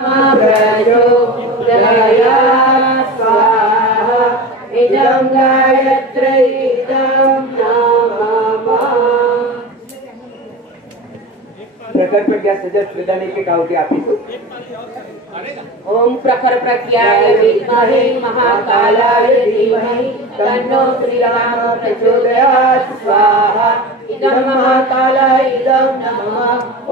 व्रजो दयात् स्वाहा इदं गायत्री इदं नमः। प्रखर प्रज्ञा सजत प्रदान एक आवृत्ति આપીશું। ओम प्रखर प्रज्ञाय विद्महे महाकालाय धीमहि तन्नो श्रीराम प्रचोदयात् स्वाहा इदं महाकालाय इदं नमः।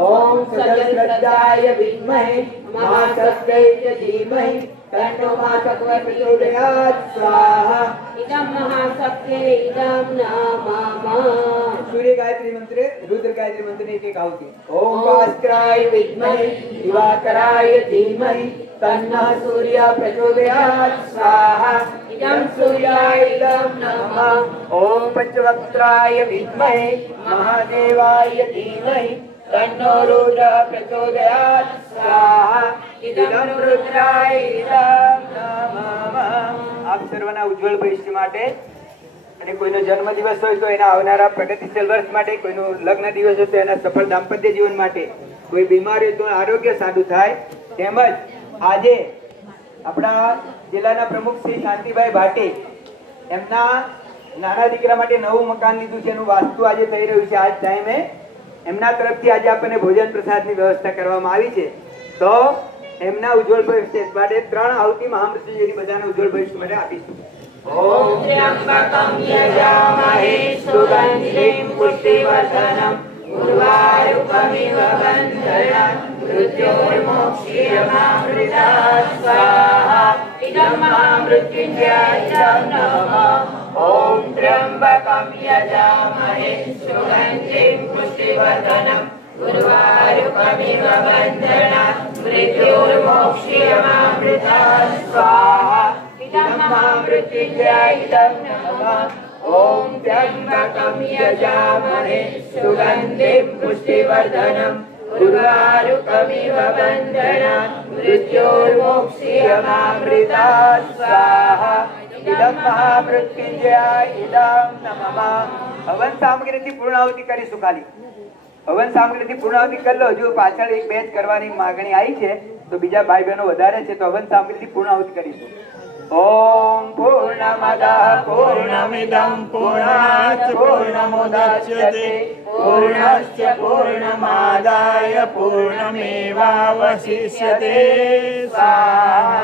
ओम सजत प्रज्ञाय विद्महे महाशक्त्यै धीमहि तन्नो महाशक्तिः प्रचोदयात् स्वाहा इदं महाशक्त्यै इदं नमः। सूर्य गायत्री मंत्र रुद्र गायत्री मंत्र एक एक आवृत्ति। ओम भास्कराय विद्महे दिवाकराय धीमहि तन्नः सूर्यः प्रचोदयात् स्वाहा इदं सूर्याय इदं नमः। ओम पंचवक्त्राय विद्महे महादेवाय धीमहि तन्नो रुद्रः प्रचोदयात् स्वाहा इदं रुद्राय इदं नमः। आप सर्वना उज्जवल भविष्य માટે અને કોઈનો જન્મદિવસ હોય તો એના આવનારા પ્રગતિશીલ વર્ષ માટે, કોઈનો લગ્ન દિવસ હોય તો એના સફળ દાંપત્ય જીવન માટે, કોઈ બીમાર હોય તો આરોગ્ય સારું થાય, તેમજ આજે આપણા જિલ્લાના પ્રમુખ શ્રી શાંતિભાઈ ભાટી એમના નાના દીકરા માટે નવું મકાન લીધું છે, એનું વાસ્તુ આજે થઈ રહ્યું છે। આ ટાઈમે એમના તરફથી આજે આપણને ભોજન પ્રસાદની વ્યવસ્થા કરવામાં આવી છે, તો એમના ઉજ્જવલ ભવિષ્ય માટે 3 આવતી મહામૃત્યુંજયની બધાને ઉજ્જવલ ભવિષ્ય માટે આપીશું। ओम त्र्यंबकं यजामहे सुगन्धिं पुष्टिवर्धनम् उर्वारुकमिव बन्धनान् मृत्योर्मोक्षीयमामृतात् स्वाहा इदं महामृत्युञ्जयं नमः। ओम त्र्यंबकं यजामहे सुगन्धिं पुष्टिवर्धनम् उर्वारुकमिव बन्धनान् मृत्योर्मोक्षीयमामृतात् स्वाहा इदं महामृत्युञ्जयं नमः। ओम त्र्यंबकं यजामहे सुगन्धिं पुष्टिवर्धनम् उर्वारुकमिव बन्धनान् मृत्योर्मोक्षीयमामृतात् स्वाहा इदं महामृत्युञ्जयं नमः। हवन सामग्रीથી પૂર્ણાહુતિ કરીશું। ખાલી હવન સામગ્રીથી પૂર્ણાહુતિ કરી લો। જો પાછળ એક બેચ કરવાની માંગણી આવી છે તો બીજા ભાઈ બહેનો વધારે છે તો હવન સામગ્રીથી પૂર્ણાહુતિ કરીશું। ओम पूर्णमदः पूर्णमिदं पूर्णात् पूर्णमुदच्यते पूर्णस्य पूर्णमादाय पूर्णमेवावशिष्यते स्वाहा।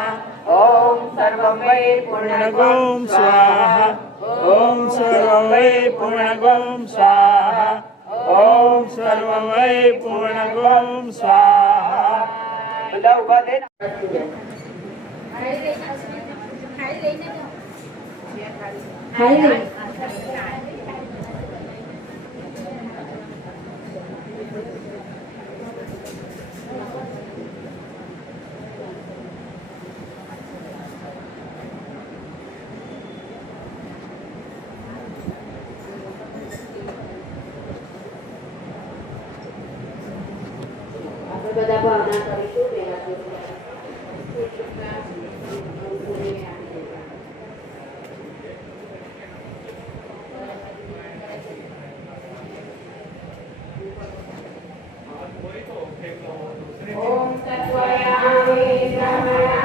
ओम सर्वं वै पूर्णगों स्वाहा। ओम सर्वं वै पूर्णगों स्वाहा। ओम सर्वं वै पूर्णगों स्वाहा। બધા ઉભા થઈને બધા ભાવના કરીશું પહેલા ओम तत्वयामि ब्रह्मणा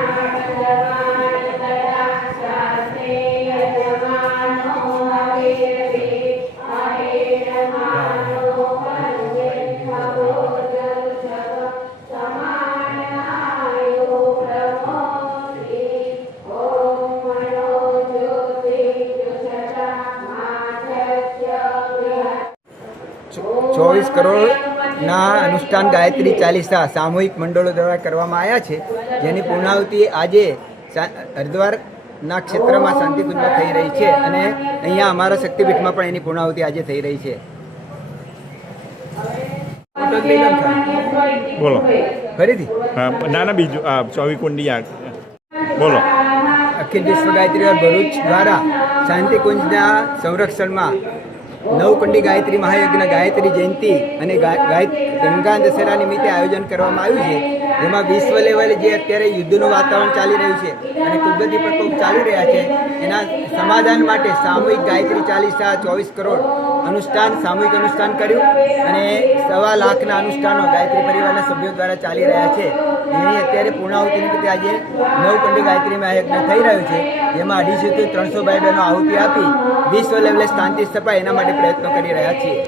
शास्त्रे यजमानो हविर्भि अहिरमानो वन्यन्मो जलशव समानायो ब्रह्मोऽसि। ओम मनो ज्योति जुषता माधस्य 24 કરોડ ના અનુષ્ઠાન ગાયત્રી ચાલીસા સામૂહિક મંડળો દ્વારા કરવામાં આવ્યા છે, જેની પૂર્ણાહુતિ આજે હરિદ્વારના ક્ષેત્રમાં શાંતિકુંજમાં થઈ રહી છે અને અહીંયા અમારા શક્તિપીઠમાં પણ એની પૂર્ણાહુતિ આજે થઈ રહી છે। બોલો ફરીથી ના ના બીજું 24 કુંડી બોલો। અખિલ વિશ્વ ગાયત્રી ભરૂચ દ્વારા શાંતિકુંજના સંરક્ષણમાં નવકુંડી ગાયત્રી મહાયજ્ઞ ગાયત્રી જયંતિ અને ગંગા દશેરા નિમિત્તે આયોજન કરવામાં આવ્યું છે, જેમાં વિશ્વ લેવલે જે અત્યારે યુદ્ધનું વાતાવરણ ચાલી રહ્યું છે અને કુદરતી પ્રકોપ ચાલી રહ્યા છે, એના સમાધાન માટે સામૂહિક ગાયત્રી ચાલીસા 24 કરોડ સામૂહિક અનુષ્ઠાન કર્યું અને 1.25 લાખના અનુષ્ઠાનો ગાયત્રી પરિવારના સભ્યો દ્વારા ચાલી રહ્યા છે. એની અત્યારે પૂર્ણાહુતિ નિમિત્તે આજે નવકુંડી ગાયત્રી મહાયજ્ઞ થઈ રહ્યું છે, જેમાં 250 થી 300 ભાઈ બહેનો આહુતિ આપી વિશ્વ લેવલે શાંતિ સ્થપાય એના માટે પ્રયત્નો કરી રહ્યા છીએ.